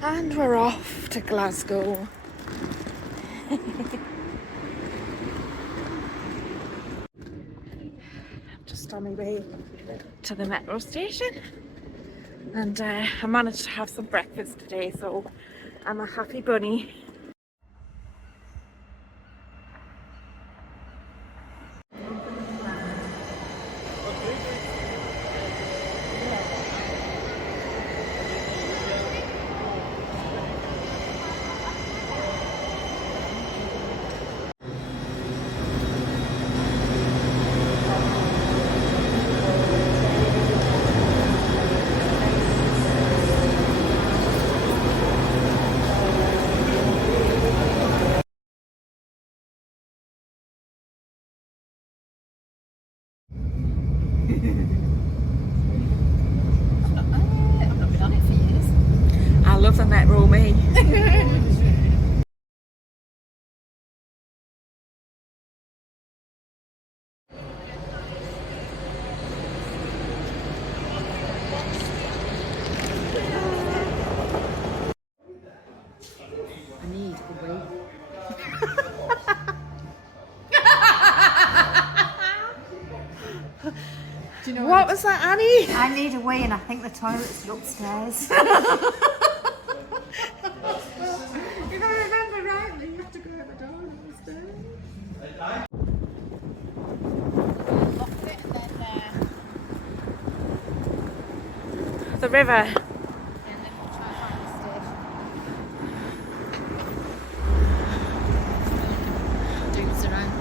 And we're off to Glasgow. Just on my way to the metro station, and I managed to have some breakfast today, so I'm a happy bunny. I've not been on it for years. I love the metro, me. I need a wee. Do you know What was that, Annie? I need a wee, and I think the toilet's upstairs. If I remember rightly, you have to go out the door and upstairs. Lock it and then The river. and then we'll try and find the station. Dudes around.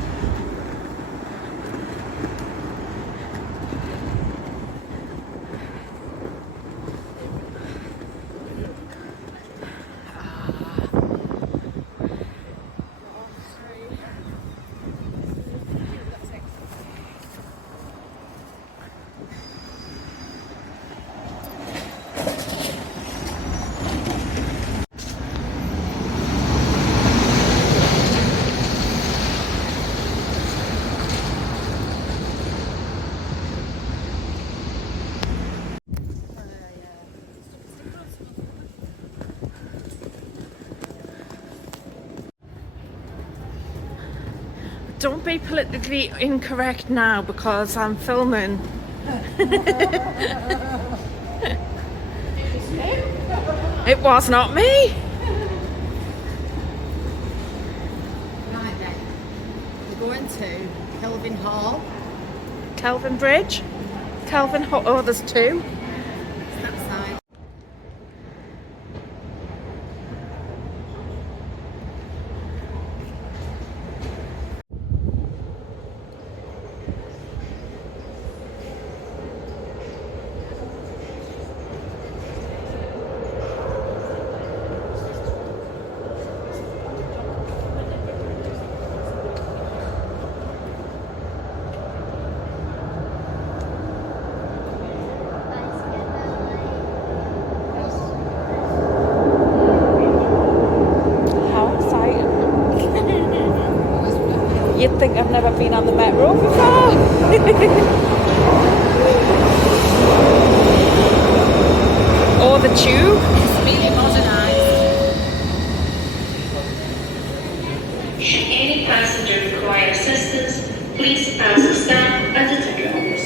Don't be politically incorrect now because I'm filming. It was not me. Right then, we're going to Kelvin Hall. Kelvin Bridge. Kelvin Hall. Oh, there's two. It's that side. How exciting. You'd think I've never been on the metro before. Or the tube. It's really modernised. Should any passenger require assistance, please ask staff at the ticket office.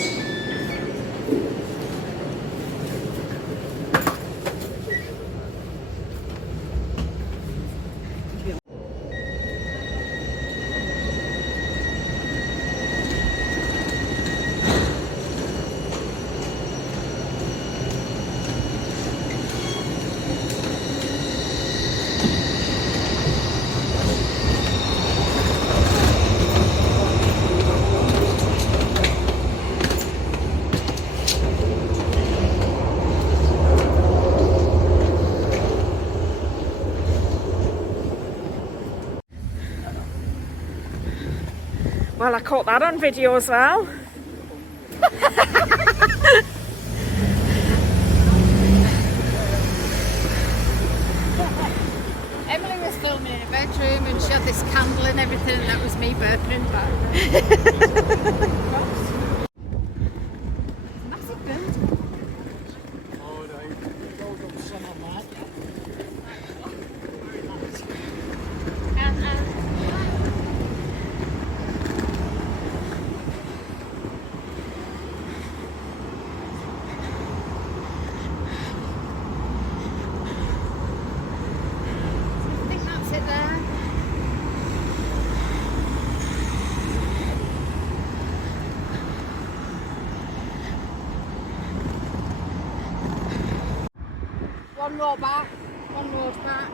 Well, I caught that on video as well. Emily was filming in her bedroom and she had this candle and everything, and that was me burping back. Massive building. One row back. One row back.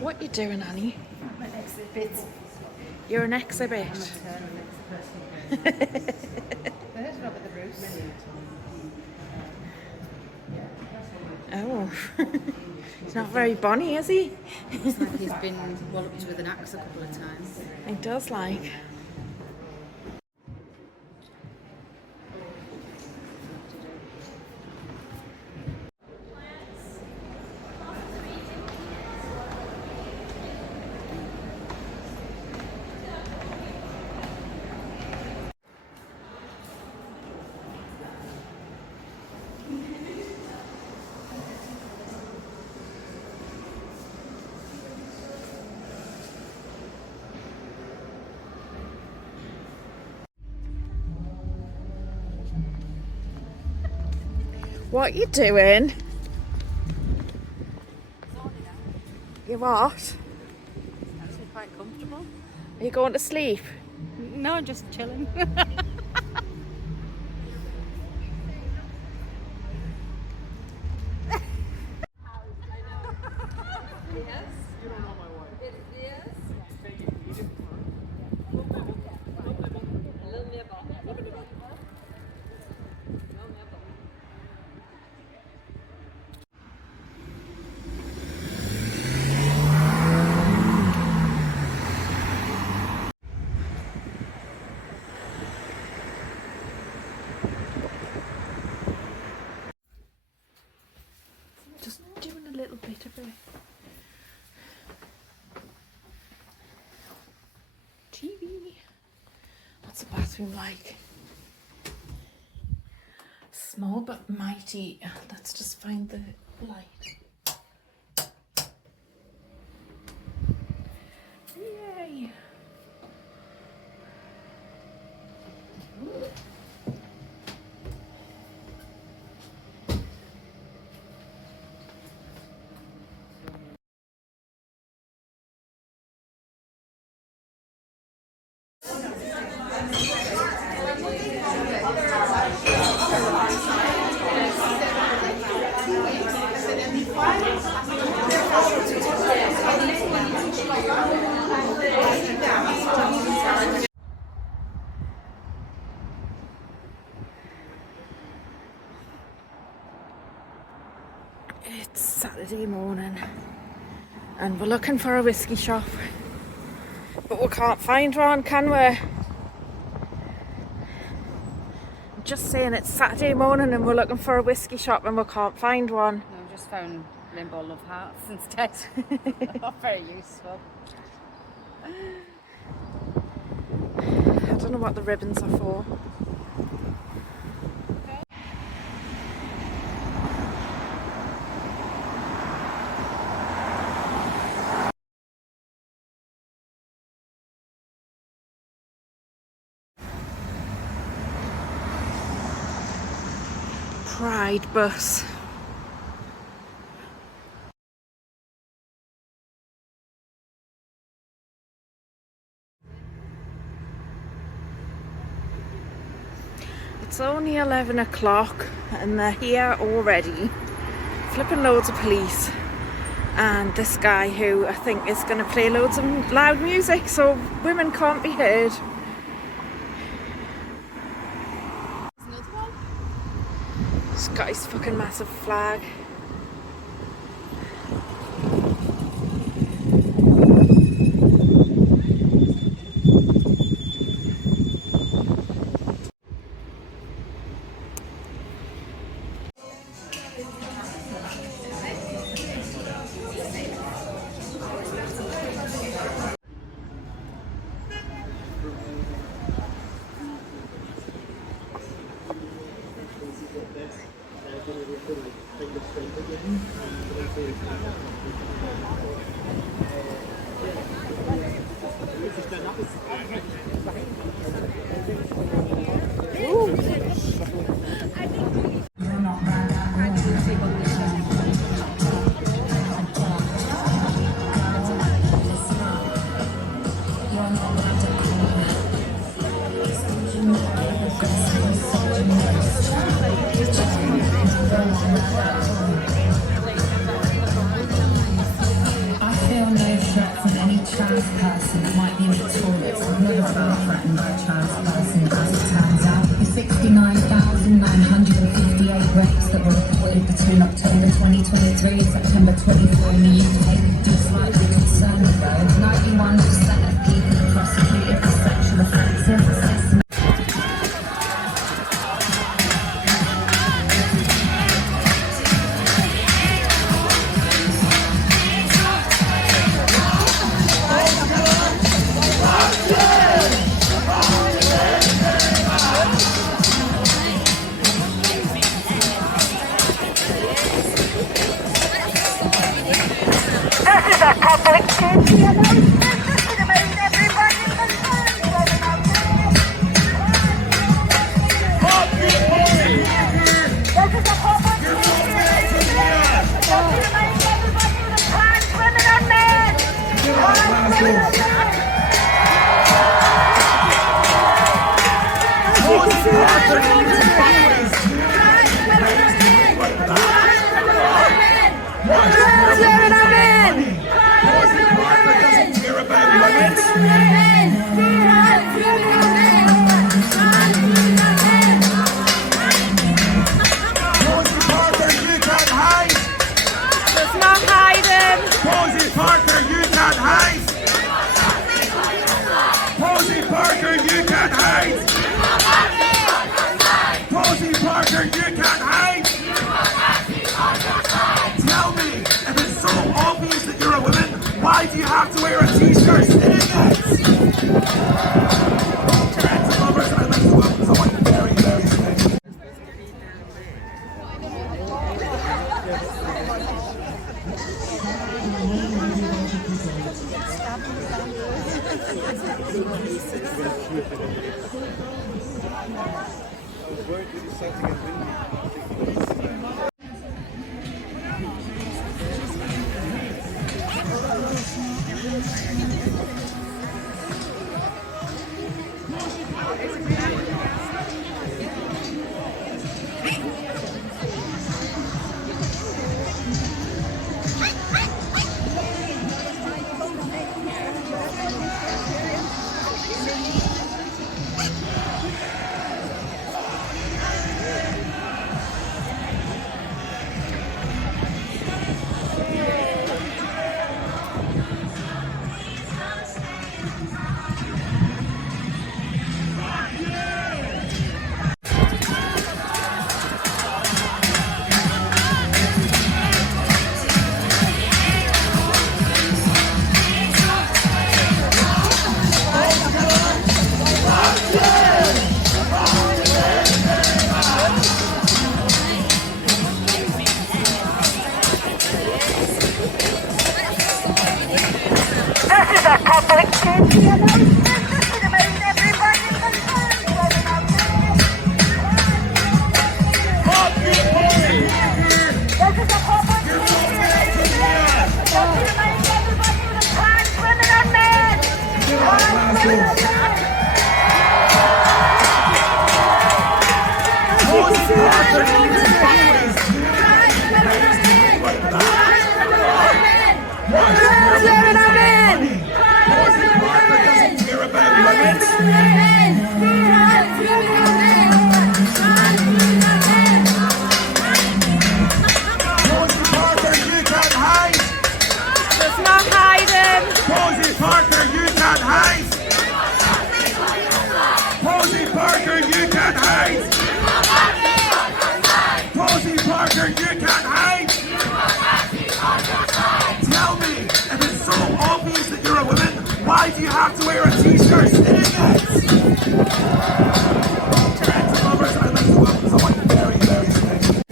What you doing, Annie? I'm an exhibit. You're an exhibit. There's Robert the Bruce. Oh, he's not very bonny, is he? Looks like he's been walloped with an axe a couple of times. He does like. What you doing? You what? Actually quite comfortable. Are you going to sleep? No, I'm just chilling. Just doing a little bit of it. TV. What's the bathroom like? Small but mighty. Let's just find the light. Yay! It's Saturday morning and we're looking for a whiskey shop, but we can't find one, can we? I'm just saying, it's Saturday morning and we're looking for a whiskey shop and we can't find one. No, we just found Limbo Love Hearts instead. Not very useful. I don't know what the ribbons are for. Pride bus. It's only 11 o'clock and they're here already, flipping loads of police, and this guy who I think is going to play loads of loud music so women can't be heard. This guy's fucking massive flag. Person might be victorious. I've never felt threatened by a trans person, as it turns out. The 69,958 rapes that were reported between October 2023 and September 24 in the UK do slightly concern me though. 91% of people prosecuted for sexual offences. Why do you have to wear a t-shirt saying it? Trans lovers, I'd like to welcome someone very, very special. Why do you have to wear a t-shirt sitting it? Trans lovers, I'd like to welcome someone very, very special.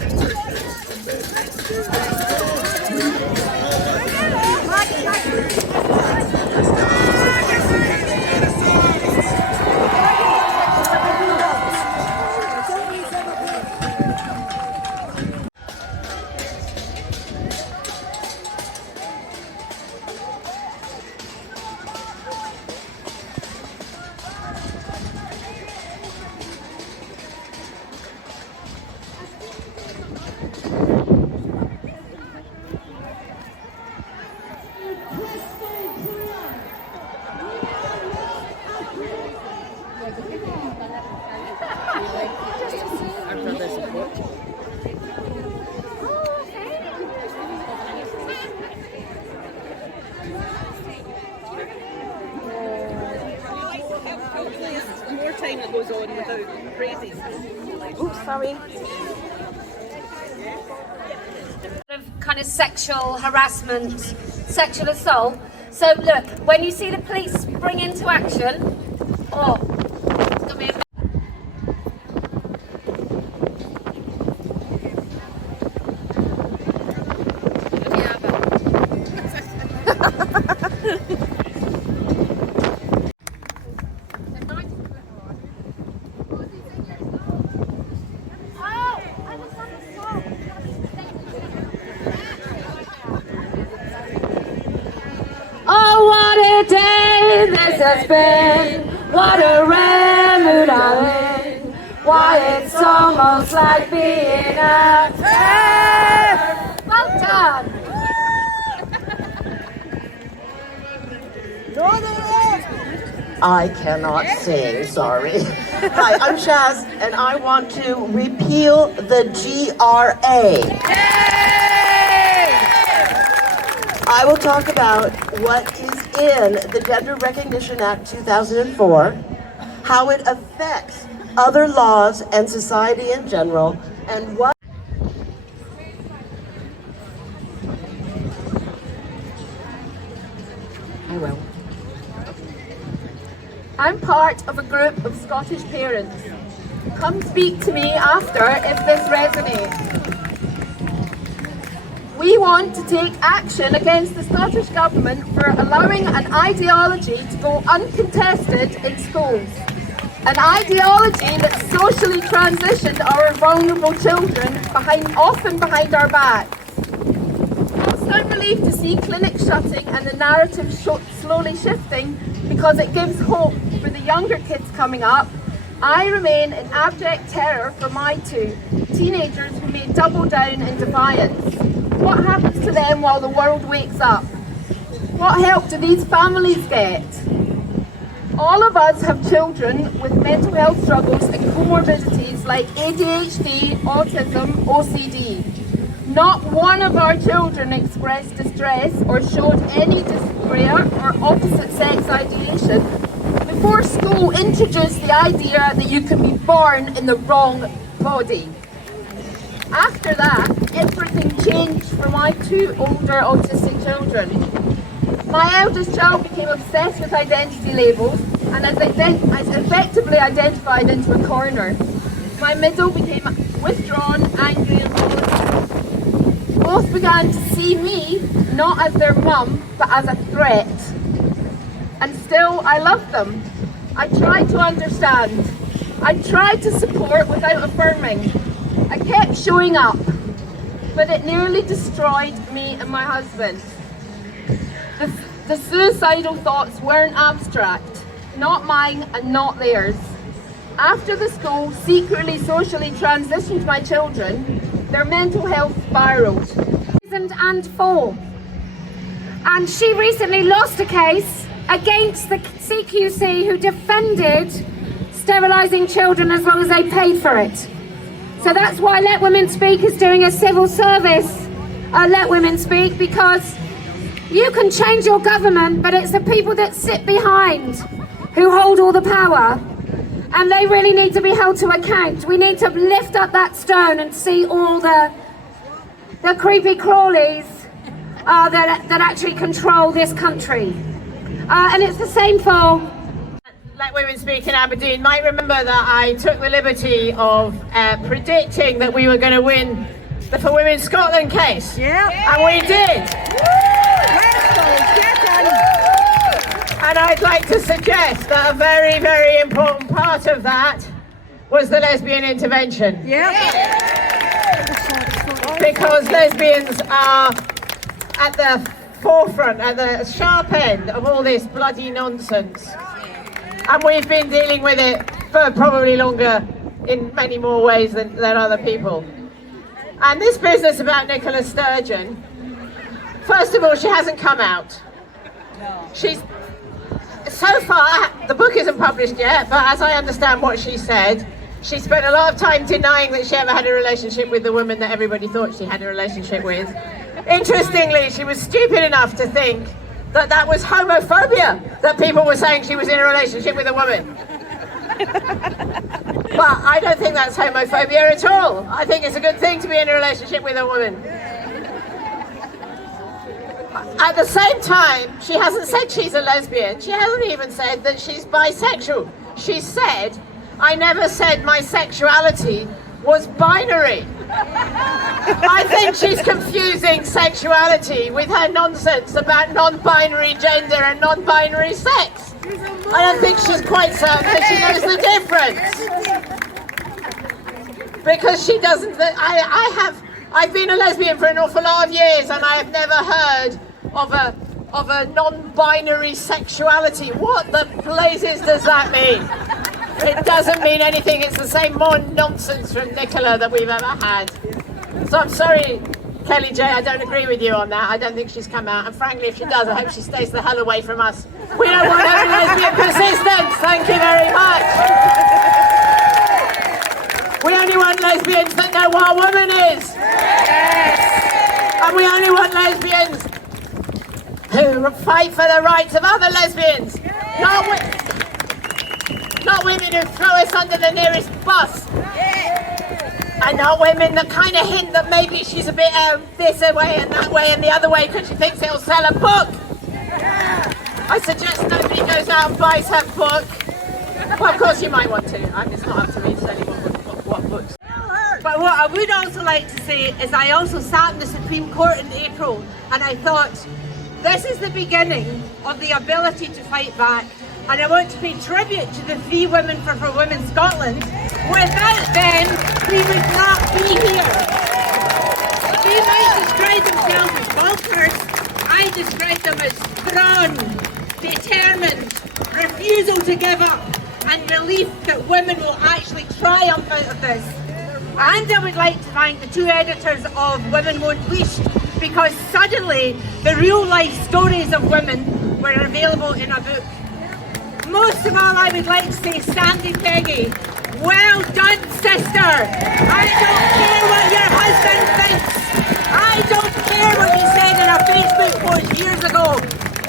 More time that goes on without praises. Oops, sorry. Kind of sexual harassment, sexual assault. So look, when you see the police spring into action, oh, it's gonna be a Oh, what a day this has been. What a rare mood I'm in. Why, it's almost like being a Terf. Well done. I cannot sing, sorry. Hi, I'm Shaz, and I want to repeal the GRA. I will talk about what is in the Gender Recognition Act 2004, how it affects other laws and society in general, and what I will. I'm part of a group of Scottish parents. Come speak to me after if this resonates. We want to take action against the Scottish Government for allowing an ideology to go uncontested in schools. An ideology that socially transitioned our vulnerable children often behind our backs. Whilst I'm relieved to see clinics shutting and the narrative slowly shifting because it gives hope for the younger kids coming up, I remain in abject terror for my two teenagers who may double down in defiance. What happens to them while the world wakes up? What help do these families get? All of us have children with mental health struggles and comorbidities like ADHD, autism, OCD. Not one of our children expressed distress or showed any dysphoria or opposite sex ideation before school introduced the idea that you can be born in the wrong body. After that, everything changed for my two older autistic children. My eldest child became obsessed with identity labels and is effectively identified into a corner. My middle became withdrawn, angry and volatile. Both began to see me not as their mum, but as a threat. and still I love them. I tried to understand. I tried to support without affirming. I kept showing up, but it nearly destroyed me and my husband. The suicidal thoughts weren't abstract, not mine and not theirs. After the school secretly socially transitioned my children, their mental health spiraled. 2004. And she recently lost a case against the CQC who defended sterilising children as long as they paid for it. So that's why Let Women Speak is doing a civil service. Let Women Speak, because you can change your government, but it's the people that sit behind who hold all the power. And they really need to be held to account. We need to lift up that stone and see all the creepy crawlies that actually control this country. And it's the same for Let Women Speak in Aberdeen. Might remember that I took the liberty of predicting that we were going to win the For Women Scotland case. Yeah. And we did. And I'd like to suggest that a very, very important part of that was the lesbian intervention. Because lesbians are at the forefront, at the sharp end of all this bloody nonsense. And we've been dealing with it for probably longer in many more ways than other people. And this business about Nicola Sturgeon, first of all, she hasn't come out. She's, so far, the book isn't published yet, but as I understand what she said, she spent a lot of time denying that she ever had a relationship with the woman that everybody thought she had a relationship with. Interestingly, she was stupid enough to think that that was homophobia, that people were saying she was in a relationship with a woman. But I don't think that's homophobia at all. I think it's a good thing to be in a relationship with a woman. At the same time, she hasn't said she's a lesbian. She hasn't even said that she's bisexual. She said, I never said my sexuality was binary. I think she's confusing sexuality with her nonsense about non-binary gender and non-binary sex. I don't think she's quite certain that she knows the difference. Because she doesn't, I've been a lesbian for an awful lot of years and I have never heard of a non-binary sexuality. What the blazes does that mean? It doesn't mean anything. It's the same more nonsense from Nicola that we've ever had. So I'm sorry, Kelly J, I don't agree with you on that. I don't think she's come out. And frankly, if she does, I hope she stays the hell away from us. We don't want any lesbian persistence. Thank you very much. We only want lesbians that know what a woman is. And we only want lesbians who fight for the rights of other lesbians. Not women who throw us under the nearest bus. And not women that kind of hint that maybe she's a bit this way and that way and the other way because she thinks it'll sell a book. I suggest nobody goes out and buys her book. Well, of course you might want to. It's not up to me to tell you what books. But what I would also like to say is I also sat in the Supreme Court in April and I thought, this is the beginning of the ability to fight back. And I want to pay tribute to the 3 women for Women Scotland. Without them, we would not be here. They might describe themselves as conquerors. I describe them as strong, determined, refusal to give up, and belief that women will actually triumph out of this. And I would like to thank the 2 editors of Women Won't Leash, because suddenly the real life stories of women were available in a book. Most of all, I would like to say, Sandy Peggy, well done, sister. I don't care what your husband thinks. I don't care what he said in a Facebook post years ago.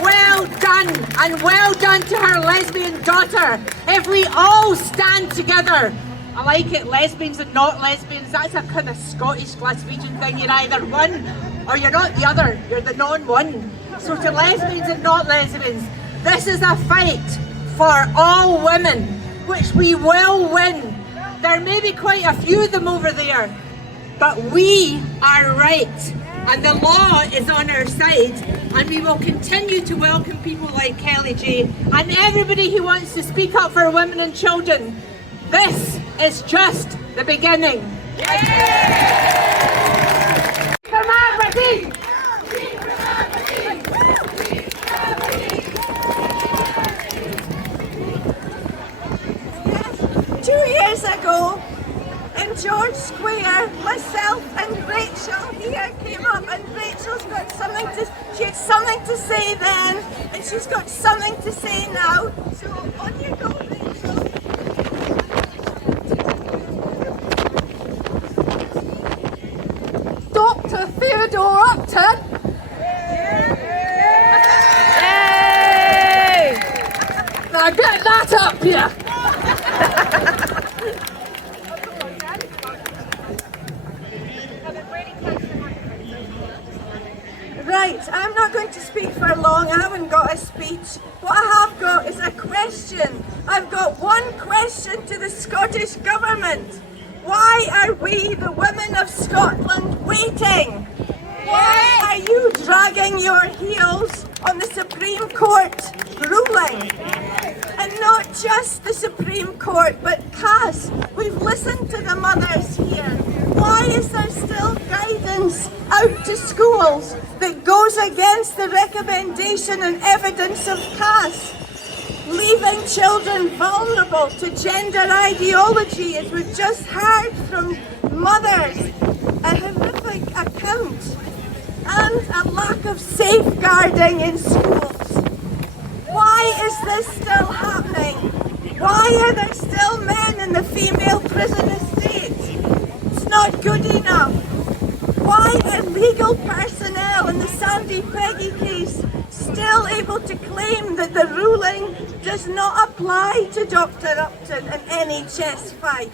Well done, and well done to her lesbian daughter. If we all stand together, I like it, lesbians and not lesbians. That's a kind of Scottish Glaswegian thing. You're either one or you're not the other. You're the non-one. So to lesbians and not lesbians, this is a fight for all women, which we will win. There may be quite a few of them over there, but we are right, and the law is on our side, and we will continue to welcome people like Kelly J and everybody who wants to speak up for women and children. This is just the beginning. Come on, Ready? 2 years ago, in George Square, myself and Rachel here came up, and Rachel's got she had something to say then, and she's got something to say now. So on you go, Rachel. Dr. Theodore Upton. Yay! Now get that up here. Right, I'm not going to speak for long. I haven't got a speech. What I have got is a question. I've got one question to the Scottish Government. Why are we, the women of Scotland, waiting? Why are you dragging your heels on the Supreme Court ruling? And not just the Supreme Court, but Cass. We've listened to the mothers here. Why is there still guidance out to schools that goes against the recommendation and evidence of Cass? Leaving children vulnerable to gender ideology, as we've just heard from mothers, a horrific account, and a lack of safeguarding in schools. Why is this still happening? Why are there still men in the female prison estate? It's not good enough. Why are legal personnel in the Sandy Peggy case still able to claim that the ruling does not apply to Dr. Upton and NHS 5?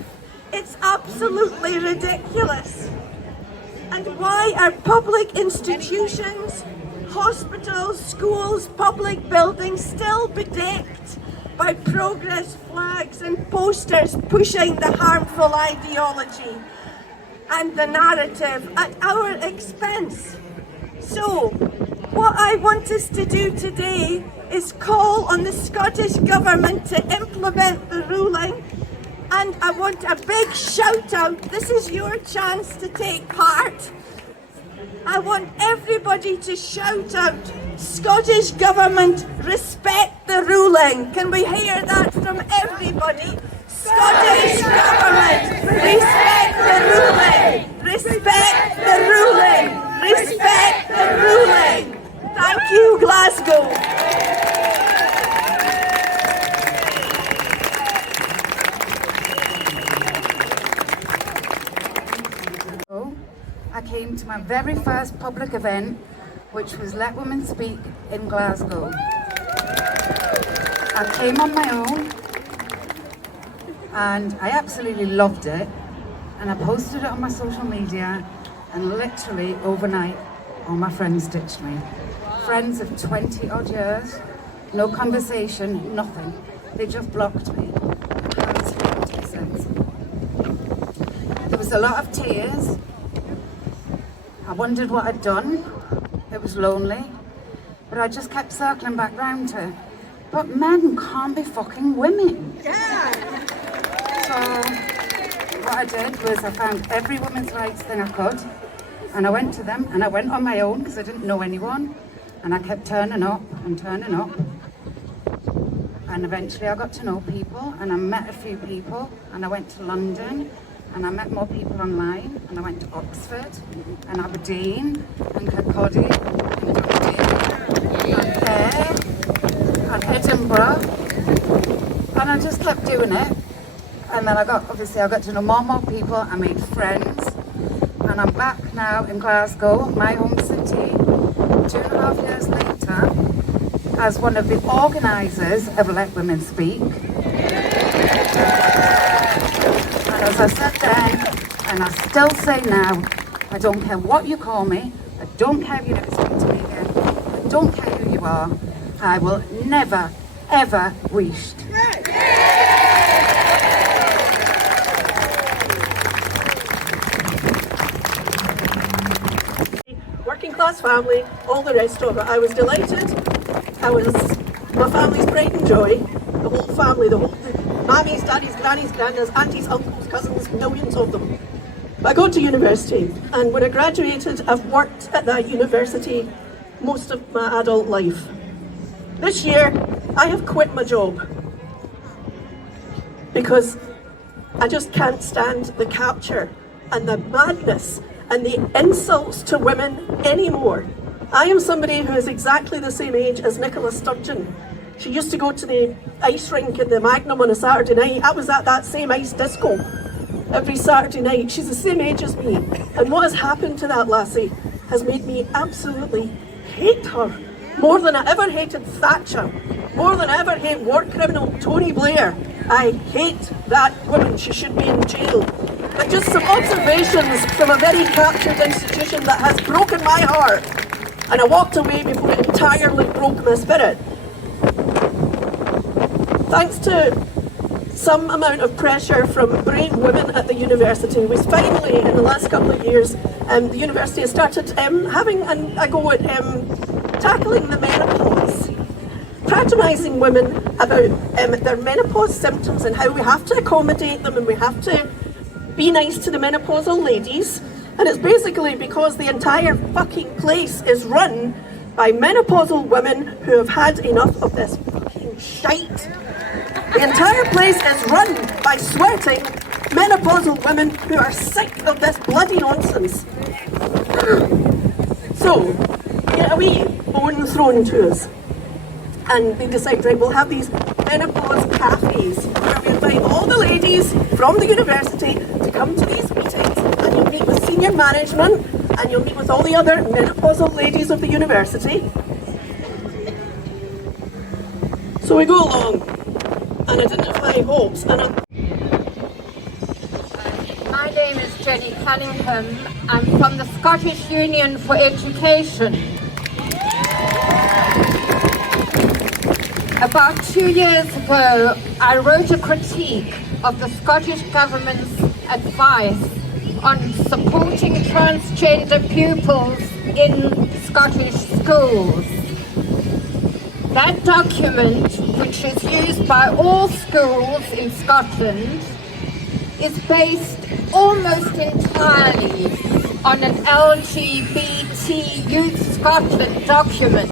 It's absolutely ridiculous. And why are public institutions, hospitals, schools, public buildings still bedecked by progress flags and posters pushing the harmful ideology and the narrative at our expense? So, what I want us to do today is call on the Scottish Government to implement the ruling, and I want a big shout out. This is your chance to take part. I want everybody to shout out, Scottish Government, respect the ruling. Can we hear that from everybody? Scottish Government, respect the ruling. Respect the ruling. Respect the ruling. Thank you, Glasgow. I came to my very first public event, which was Let Women Speak in Glasgow. I came on my own and I absolutely loved it, and I posted it on my social media, and literally overnight all my friends ditched me. Friends of 20 odd years, no conversation, nothing. They just blocked me. I was speaking to the sense. There was a lot of tears. I wondered what I'd done. It was lonely, but I just kept circling back round to, but men can't be fucking women. Yeah. So what I did was I found every women's rights thing I could, and I went to them, and I went on my own because I didn't know anyone, and I kept turning up and turning up, and eventually I got to know people, and I met a few people, and I went to London, and I met more people online, and I went to Oxford, and Aberdeen, and Kirkcaldy, and Dundee, and Ayr, and Edinburgh, and I just kept doing it. And then I got to know more and more people, I made friends, and I'm back now in Glasgow, my home city, 2.5 years later, as one of the organisers of Let Women Speak. As I said then, and I still say now, I don't care what you call me, I don't care if you never speak to me again, I don't care who you are, I will never, ever wish. Working class class family, all the rest of it. I was delighted. I was my family's pride and joy. The whole family, the mammies, daddies, grannies, grandads, aunties, uncles, cousins, millions of them. I got to university, and when I graduated, I've worked at that university most of my adult life. This year, I have quit my job because I just can't stand the capture and the madness and the insults to women anymore. I am somebody who is exactly the same age as Nicola Sturgeon. She used to go to the ice rink in the Magnum on a Saturday night. I was at that same ice disco every Saturday night. She's the same age as me. And what has happened to that lassie has made me absolutely hate her. More than I ever hated Thatcher. More than I ever hate war criminal Tony Blair. I hate that woman. She should be in jail. But just some observations from a very captured institution that has broken my heart. And I walked away before it entirely broke my spirit. Thanks to some amount of pressure from brave women at the university, we finally, in the last couple of years, the university has started having a go at tackling the menopause, patronising women about their menopause symptoms and how we have to accommodate them and we have to be nice to the menopausal ladies. And it's basically because the entire fucking place is run by menopausal women who have had enough of this fucking shite. The entire place is run by sweating menopausal women who are sick of this bloody nonsense. So, we get a wee bone thrown to us. And they decide, right, we'll have these menopause cafes where we invite all the ladies from the university to come to these meetings, and you'll meet with senior management and you'll meet with all the other menopausal ladies of the university. So we go along and identify hopes. And my name is Jenny Cunningham. I'm from the Scottish Union for Education. About 2 years ago, I wrote a critique of the Scottish Government's advice on supporting transgender pupils in Scottish schools. That document, which is used by all schools in Scotland, is based almost entirely on an LGBT Youth Scotland document.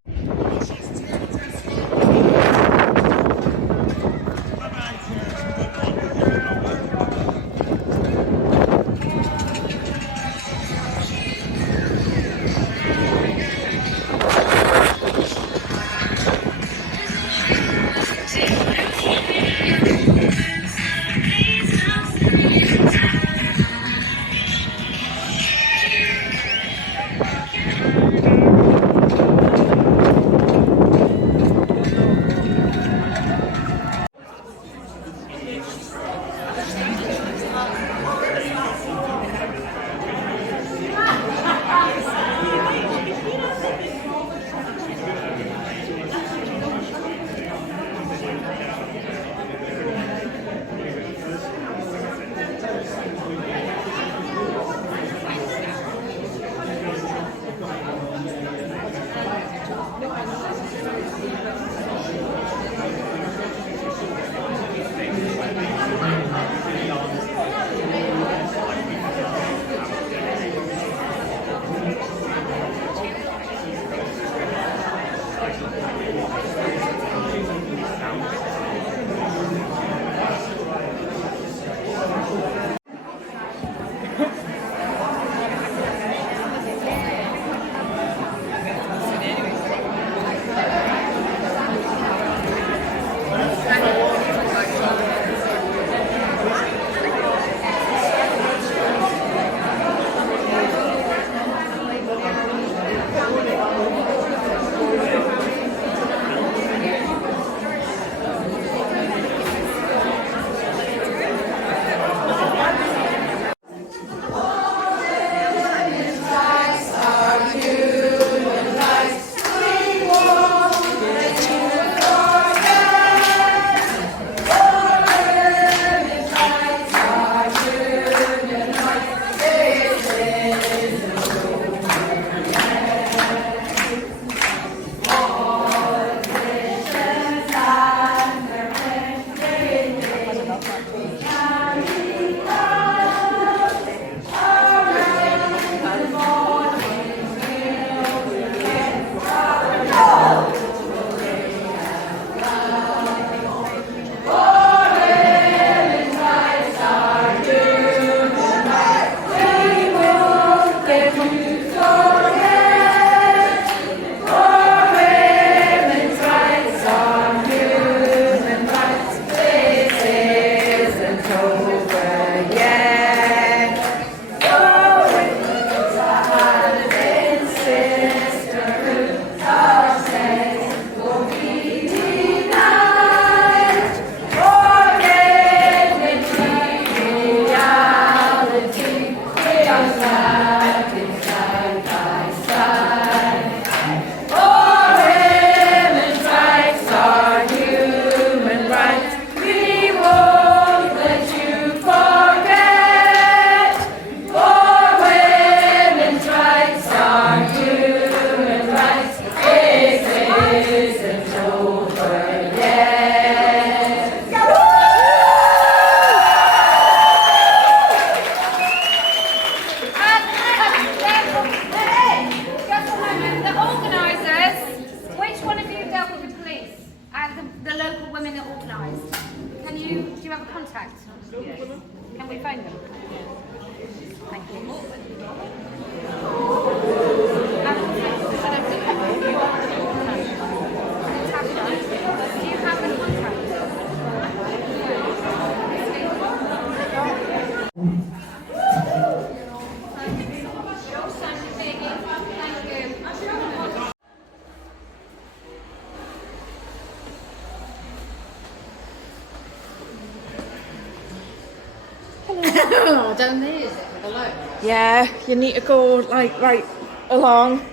Oh, down there is it, below? Yeah, you need to go like right along.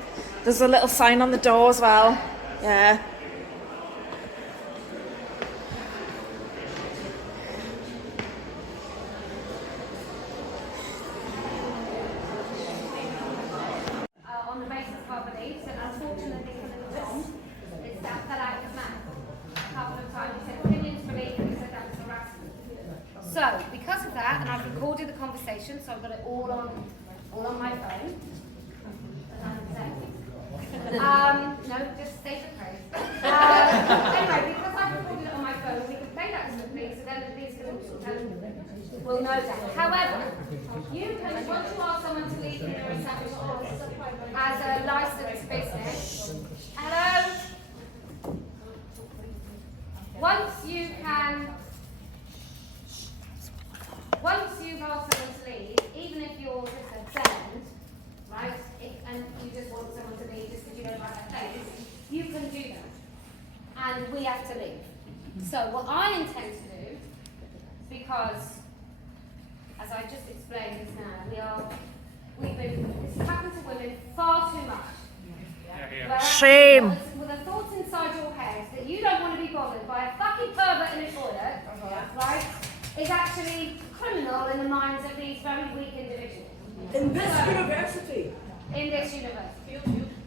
There's a little sign on the door as well. Yeah. On the basis of our beliefs, and unfortunately for the Tom, it's that fell out of mouth. A couple of times he said opinions, belief, and he said that was harassment. So, because of that, and I've recorded the conversation, so I've got it all on my phone. No, just say the praise. Anyway, because I've recorded it on my phone, we can play that to the police, so then the police will know that. However, you can, once you ask someone to leave in your establishment as a licensed business, hello? Once you've asked someone to leave, even if you're just a friend, right, and you just want someone to leave just because you don't like their face, you can do that. And we have to leave. So what I intend to do, because, as I just explained this now, this has happened to women far too much. Shame. With the thoughts inside your head that you don't want to be bothered by a fucking pervert in a toilet, right, is actually criminal in the minds of these very weak individuals. In this university. In this university.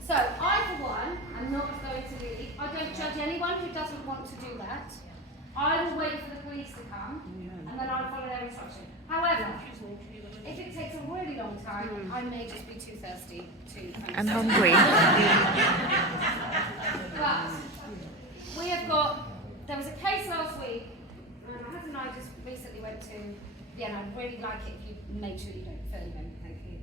So, I, for one, am not going to leave. I don't judge anyone who doesn't want to do that. I will wait for the police to come, and then I'll follow their instruction. However, if it takes a really long time, I may just be too thirsty to... And hungry. But we have got... There was a case last week, and my husband and I just recently went to... Yeah, and I'd really like it if you made sure you don't film them, thank you.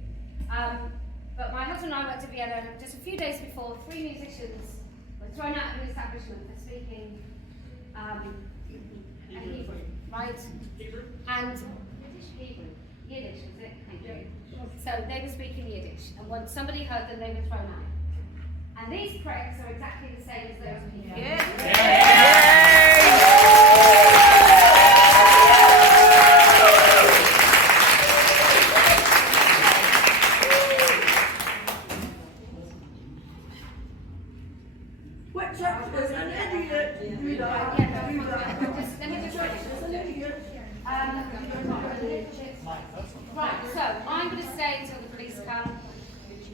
But my husband and I went to Vienna just a few days before. 3 musicians were thrown out of the establishment for speaking Hebrew, right? And Yiddish was it? Thank you. So they were speaking Yiddish, and when somebody heard them, they were thrown out. And these pricks are exactly the same as those people. Right, so I'm going to stay until the police come.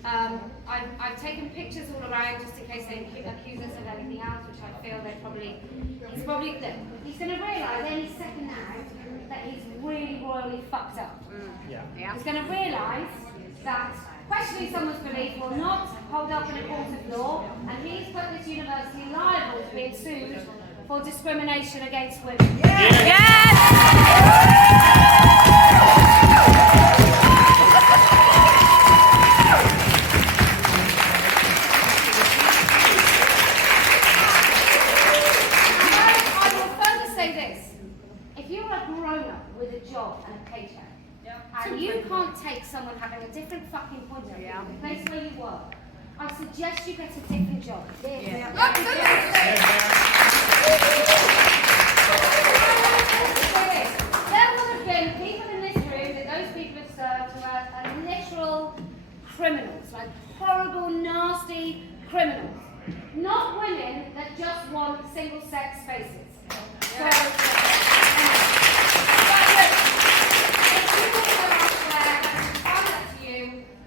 I've taken pictures all around just in case they accuse us of anything else, which I feel he's going to realise any second now that he's really royally fucked up. He's going to realise that questioning someone's belief will not hold up in a court of law, and he's put this university liable to being sued for discrimination against women. And you can't take someone having a different fucking point of view, the place where you work. I suggest you get a different job. There will have been people in this room that those people have served who are literal criminals, like horrible, nasty criminals. Not women that just want single-sex spaces.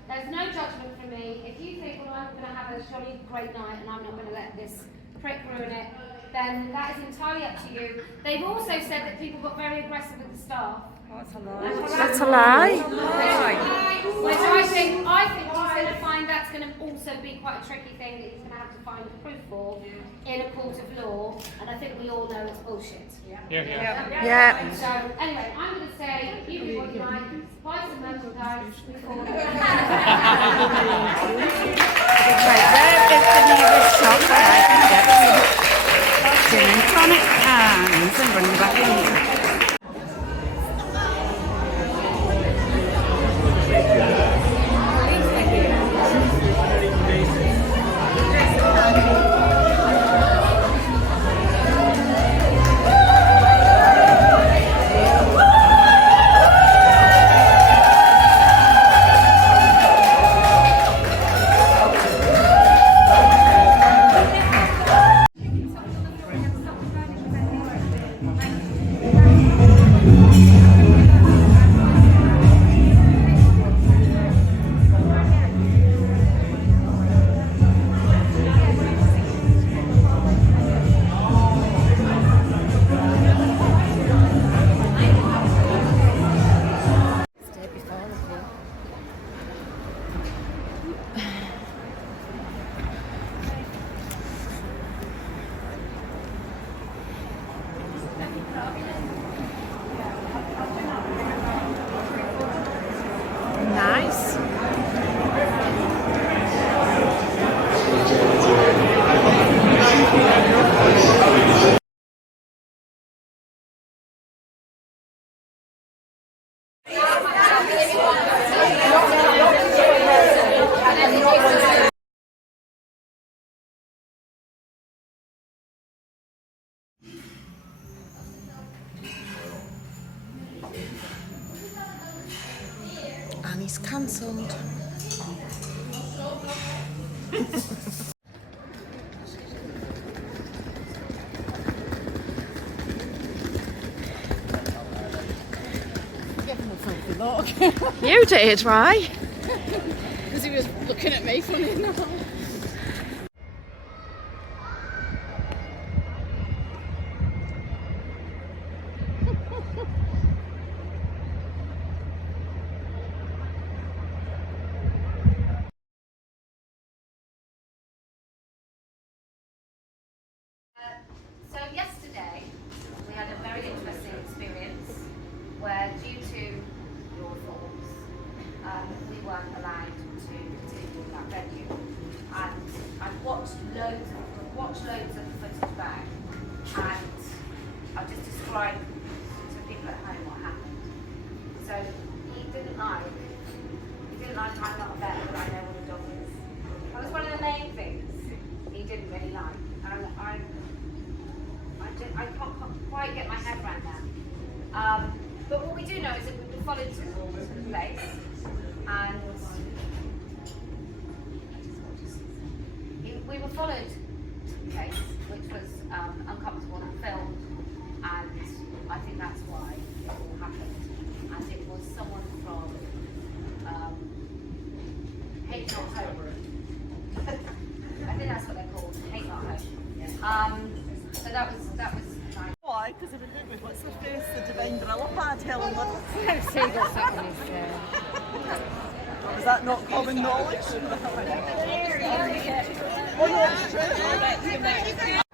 There's no judgment from me. If you think, well, I'm going to have a jolly great night and I'm not going to let this prick ruin it, then that is entirely up to you. They've also said that people got very aggressive with the staff. That's a lie. Which I think he's going to find that's going to also be quite a tricky thing that he's going to have to find proof for in a court of law, and I think we all know it's bullshit. Yeah. So anyway, I'm going to say, you do what you like, buy some merchandise before. Right, there is the nearest shop where I can get gin and tonic cans and bring them back in here. You did, right? Because he was looking at me funny enough. So yesterday we had a very interesting experience where, due to law reforms, we weren't allowed to continue in that venue. And I've watched loads of footage back, and I'll just describe to people at home what happened. So he didn't like I'm not a vet, but I know what a dog is. That was one of the main things he didn't really like. And I can't quite get my head around that. But what we do know is that we were followed to the place, and we were followed to the place, which was uncomfortable and filmed, and I think that's why it all happened. And it was someone from Hate Not Home. I think that's what they're called, Hate Not Home. So that was nice. Why? Because they were good with what's the face, the divine gorilla pad, Helen Little. Is that not common knowledge? Oh no, it's true.